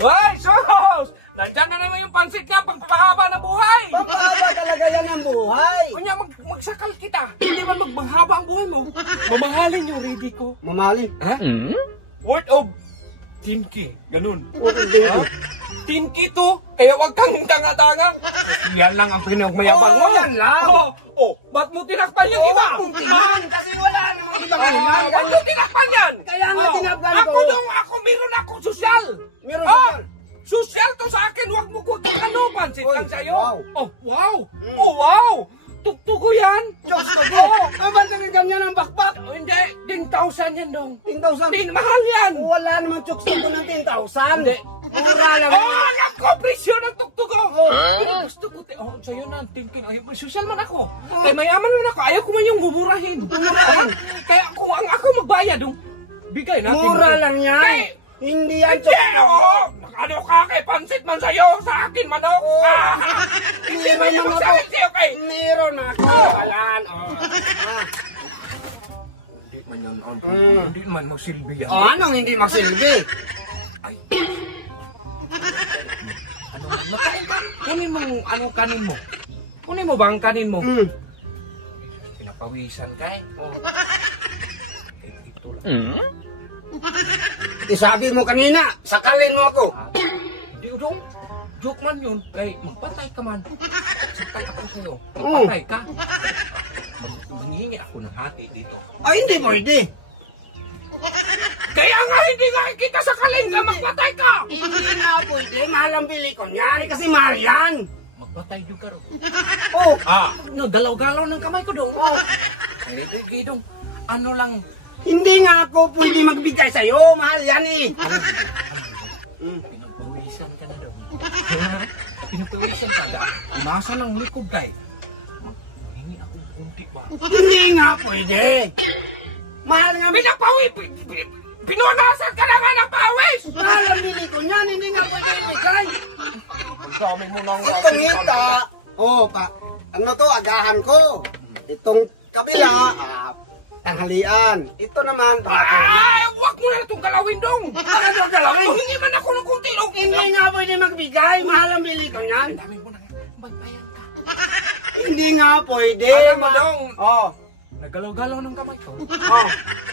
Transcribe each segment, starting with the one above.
Hoy, sus! Nandyan na naman yung pansit niya pagpahaba ng buhay! Pampahaba talaga yan ang buhay. Kanya, magsakal kita. Hindi ba maghaba ang buhay mo? Mamahalin yung ready ko. Mamahalin. Ha? Word of 10K. Ganun. Word of 10K. 10K to, kaya wag kang tanga-tanga. Yan lang ang pinagmayabang mo. Yan lang. Ba't mo tinakpan yung iba? Kasi wala namang ibang ilan. Ba't mo tinakpan yan? Kaya nga tinakpan ko. Meron ako sosyal. Meron sosyal. Sosyal to sa akin, wag mo ko ano, pansit lang sa'yo. Wow. Wow. Wow. Tuktuko yan. Tuktuko? Ba't ganyan ang bakbak? Hindi, 10,000 yan dong. 10,000? Mahal yan. Wala namang tuktuko ng 10,000. Hindi. Mura lang. Alam ko, presyo ng tuktuko. Pero gusto ko, sa'yo na, thinking, social man ako. Kaya mayaman man ako, ayaw ko man yung bumurahin. Kaya kung ang ako magbayad, bigay natin. Mura lang yan. Hindi yan tuktuko. Ano ka kay pansit man sa'yo, sa akin manok. Meron ako. Meron ako. Walaan. Hindi man yan, hindi man magsilbi yan. Anong hindi magsilbi? Ay. Ano man, makain ka. Kunin mo anong kanin mo. Kunin mo ba ang kanin mo? Pinapawisan ka eh. Ito lang. Sabi mo kanina, sakalin mo ako. Hindi dong. Joke man yun. Kay magpatay ka man. Sakay ako sa'yo. Magpatay ka. Manghingi ako ng hati dito. Ay, hindi pwede. Kaya nga hindi nga kita sakalin ka. Magpatay ka. Hindi nga pwede. Mahal ang bili ko niyan. Kasi mahal yan. Magpatay yung karo. Galaw-galaw ng kamay ko dong. Hindi dong. Ano lang. Hindi nga ako pwede magbigay sa'yo. Mahal yan eh. Pinagpawisan ka na daw. Pinagpawisan ka na. Nasa ng likod kay. Maghingi akong kunti ba? Hindi nga pwede. Mahal nga. Pinunasan ka na nga ng pawis! Mahal ang bili ko niyan. Hindi nga pwede ibigay. Ang dami mo nang itong ita. Ano to? Agahan ko. Itong kabila. Tanghalian. Ito naman. Ay, wag mo na itong galawin dong. Ano itong galawin? Hingi man ako ng kunti dong. Hindi nga pwede magbigay. Mahal ang bili ko niyan. Dami mo na nga. Magbayad ka. Hindi nga pwede. Alam mo dong. Nagalaw-galaw ng kamay ko.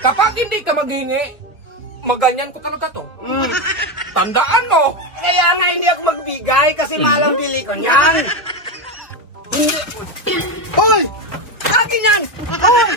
Kapag hindi ka maghingi, maganyan ko talaga to. Tandaan mo. Kaya nga hindi ako magbigay kasi mahal ang bili ko niyan. Hindi. Hoy! Akin yan! Hoy!